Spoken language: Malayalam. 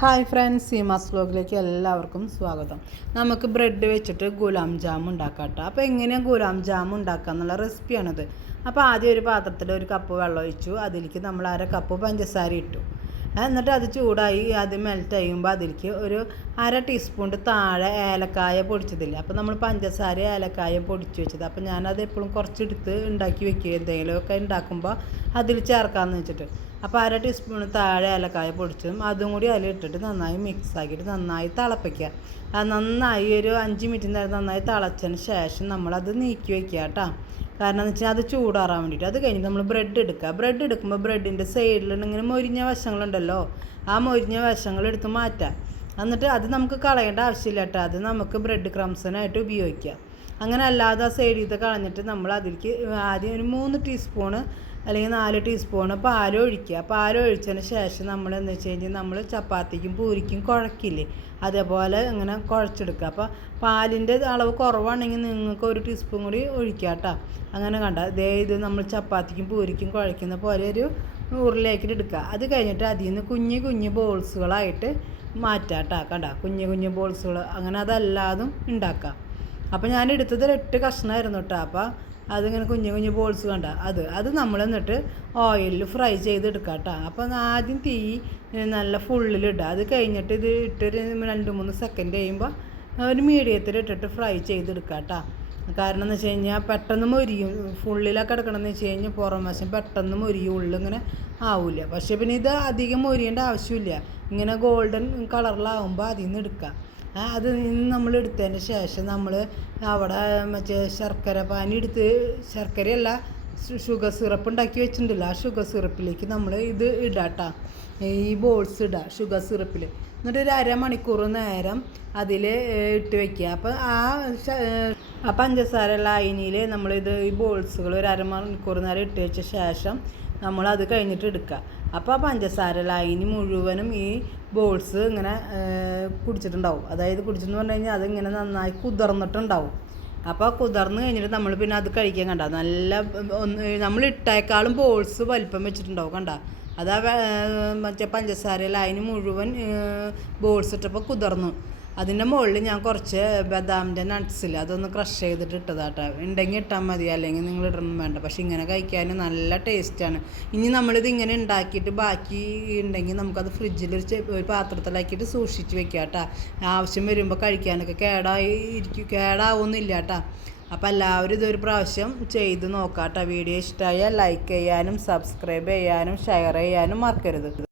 ഹായ് ഫ്രണ്ട്സ് സീമാസ് വ്ലോഗിലേക്ക് എല്ലാവർക്കും സ്വാഗതം. നമുക്ക് ബ്രെഡ് വെച്ചിട്ട് ഗുലാം ജാം ഉണ്ടാക്കാം കേട്ടോ. അപ്പോൾ എങ്ങനെയാണ് ഗുലാം ജാം ഉണ്ടാക്കുക എന്നുള്ള റെസിപ്പിയാണിത്. അപ്പോൾ ആദ്യം ഒരു പാത്രത്തിൽ ഒരു കപ്പ് വെള്ളം ഒഴിച്ചു. അതിലേക്ക് നമ്മൾ അര കപ്പ് പഞ്ചസാര ഇട്ടു. എന്നിട്ട് അത് ചൂടായി അത് മെൽറ്റ് ചെയ്യുമ്പോൾ അതിലേക്ക് ഒരു അര ടീസ്പൂൺ താഴെ ഏലക്കായ പൊടിച്ചതില്ല? അപ്പോൾ നമ്മൾ പഞ്ചസാര ഏലക്കായ പൊടിച്ച് വെച്ചത്. അപ്പോൾ ഞാനത് എപ്പോഴും കുറച്ചെടുത്ത് ഉണ്ടാക്കി വെക്കുക എന്തെങ്കിലുമൊക്കെ ഉണ്ടാക്കുമ്പോൾ അതിൽ ചേർക്കാമെന്ന് വെച്ചിട്ട്. അപ്പോൾ അര ടീസ്പൂൺ താഴെ ഏലക്കായ പൊടിച്ചതും അതും കൂടി അതിലിട്ടിട്ട് നന്നായി മിക്സ് ആക്കിയിട്ട് നന്നായി തിളപ്പിക്കുക. അത് നന്നായി ഒരു അഞ്ച് മിനിറ്റ് നേരം നന്നായി തിളച്ചതിന് ശേഷം നമ്മളത് നീക്കി വയ്ക്കുക കേട്ടോ. കാരണം എന്ന് വെച്ചാൽ അത് ചൂടാറാൻ വേണ്ടിയിട്ട്. അത് കഴിഞ്ഞ് നമ്മൾ ബ്രെഡ് എടുക്കുക. ബ്രെഡ് എടുക്കുമ്പോൾ ബ്രെഡിന്റെ സൈഡിൽ ഇങ്ങനെ മൊരിഞ്ഞ വശങ്ങളുണ്ടല്ലോ. ആ മൊരിഞ്ഞ വശങ്ങൾ എടുത്ത് മാറ്റാം എന്നിട്ട് അത് നമുക്ക് കളയേണ്ട ആവശ്യമില്ല കേട്ടോ. അത് നമുക്ക് ബ്രെഡ് ക്രംസിനായിട്ട് ഉപയോഗിക്കാം അങ്ങനെ അല്ലാതെ ആ സൈഡിൽ കളഞ്ഞിട്ട് നമ്മൾ അതിലേക്ക് ആദ്യം ഒരു മൂന്ന് ടീസ്പൂണ് അല്ലെങ്കിൽ നാല് ടീസ്പൂണ് പാൽ ഒഴിക്കുക. പാൽ ഒഴിച്ചതിന് ശേഷം നമ്മൾ എന്ന് വെച്ച് കഴിഞ്ഞാൽ നമ്മൾ ചപ്പാത്തിക്കും പൂരിക്കും കുഴക്കില്ലേ? അതേപോലെ ഇങ്ങനെ കുഴച്ചെടുക്കുക. അപ്പോൾ പാലിന്റെ അളവ് കുറവാണെങ്കിൽ നിങ്ങൾക്ക് ഒരു ടീസ്പൂൺ കൂടി ഒഴിക്കുക കേട്ടോ. അങ്ങനെ കണ്ട. ഇതേ ഇത് നമ്മൾ ചപ്പാത്തിക്കും പൂരിക്കും കുഴക്കുന്ന പോലെ ഒരു ഉരുളേക്കിട്ട് എടുക്കുക. അത് കഴിഞ്ഞിട്ട് അതിൽ നിന്ന് കുഞ്ഞു കുഞ്ഞു ബോൾസുകളായിട്ട് മാറ്റാം കേട്ടോ. കണ്ട. കുഞ്ഞു കുഞ്ഞു ബോൾസുകൾ. അങ്ങനെ അതല്ലാതും ഉണ്ടാക്കാം അപ്പോൾ ഞാൻ എടുത്തത് ഒരു എട്ട് കഷ്ണമായിരുന്നു കേട്ടോ. അപ്പോൾ അതിങ്ങനെ കുഞ്ഞു കുഞ്ഞു ബോൾസ് കണ്ട. അത് അത് നമ്മൾ എന്നിട്ട് ഓയിലിൽ ഫ്രൈ ചെയ്തെടുക്കാം കേട്ടോ അപ്പോൾ ആദ്യം തീ നല്ല ഫുള്ളിലിടുക അത് കഴിഞ്ഞിട്ട് ഇത് ഇട്ടൊരു രണ്ട് മൂന്ന് സെക്കൻഡ് കഴിയുമ്പോൾ ഒരു മീഡിയത്തിൽ ഇട്ടിട്ട് ഫ്രൈ ചെയ്തെടുക്കുക കേട്ടോ കാരണം എന്ന് വെച്ച് കഴിഞ്ഞാൽ പെട്ടെന്ന് മൊരിയും. ഫുള്ളിലൊക്കെ എടുക്കണമെന്ന് വെച്ച് കഴിഞ്ഞാൽ പുറം വശം പെട്ടെന്ന് മൊരിയും ഉള്ളിങ്ങനെ ആവില്ല. പക്ഷേ പിന്നെ ഇത് അധികം മൊരിയേണ്ട ആവശ്യമില്ല. ഇങ്ങനെ ഗോൾഡൻ കളറിലാവുമ്പോൾ അതിൽ നിന്ന് എടുക്കാം. അത് നമ്മൾ എടുത്തതിന് ശേഷം നമ്മൾ അവിടെ മറ്റേ ശർക്കര പാനി എടുത്ത് ശർക്കരയല്ല ഷുഗർ സിറപ്പ് ഉണ്ടാക്കി വെച്ചിട്ടുണ്ടല്ലോ. ആ ഷുഗർ സിറപ്പിലേക്ക് നമ്മൾ ഇത് ഇടാട്ടാ ഈ ബോൾസ് ഇടുക ഷുഗർ സിറപ്പിൽ എന്നിട്ട് ഒരു അരമണിക്കൂർ നേരം അതിൽ ഇട്ട് വെക്കുക അപ്പോൾ ആ ആ പഞ്ചസാര ലൈനിയിൽ നമ്മളിത് ഈ ബോൾസുകൾ ഒരു അരമണിക്കൂർ നേരം ഇട്ട് വെച്ച ശേഷം നമ്മൾ അത് കഴിഞ്ഞിട്ട് എടുക്കുക അപ്പോൾ ആ പഞ്ചസാര ലൈനി മുഴുവനും ഈ ബോൾസ് ഇങ്ങനെ കുടിച്ചിട്ടുണ്ടാവും. അതായത് കുടിച്ചെന്ന് പറഞ്ഞു കഴിഞ്ഞാൽ അതിങ്ങനെ നന്നായി കുതിർന്നിട്ടുണ്ടാവും. അപ്പോൾ കുതിർന്ന് കഴിഞ്ഞിട്ട് നമ്മൾ പിന്നെ അത് കഴിക്കാൻ കണ്ട. നല്ല ഒന്ന് നമ്മൾ ഇട്ടേക്കാളും ബോൾസ് വലിപ്പം വെച്ചിട്ടുണ്ടാവും കണ്ട. അതാ മറ്റേ പഞ്ചസാര ലൈനി മുഴുവൻ ബോൾസ് ഇട്ടപ്പോൾ കുതിർന്നു. അതിന്റെ മുകളിൽ ഞാൻ കുറച്ച് ബദാമിന്റെ നട്ട്സിൽ അതൊന്ന് ക്രഷ് ചെയ്തിട്ട് ഇട്ടതാട്ടോ. ഉണ്ടെങ്കിൽ ഇട്ടാൽ മതി അല്ലെങ്കിൽ നിങ്ങൾ ഇടണം വേണ്ട. പക്ഷേ ഇങ്ങനെ കഴിക്കാൻ നല്ല ടേസ്റ്റാണ് ഇനി നമ്മളിത് ഇങ്ങനെ ഉണ്ടാക്കിയിട്ട് ബാക്കി ഉണ്ടെങ്കിൽ നമുക്കത് ഫ്രിഡ്ജിൽ ഒരു പാത്രത്തിലാക്കിയിട്ട് സൂക്ഷിച്ച് വെക്കാം കേട്ടോ ആവശ്യം വരുമ്പോൾ കഴിക്കാനൊക്കെ കേടായി ഇരിക്കും കേടാവുന്നില്ല കേട്ടോ അപ്പോൾ എല്ലാവരും ഇതൊരു പ്രാവശ്യം ചെയ്ത് നോക്കാം കേട്ടോ വീഡിയോ ഇഷ്ടമായാൽ ലൈക്ക് ചെയ്യാനും സബ്സ്ക്രൈബ് ചെയ്യാനും ഷെയർ ചെയ്യാനും മറക്കരുത്.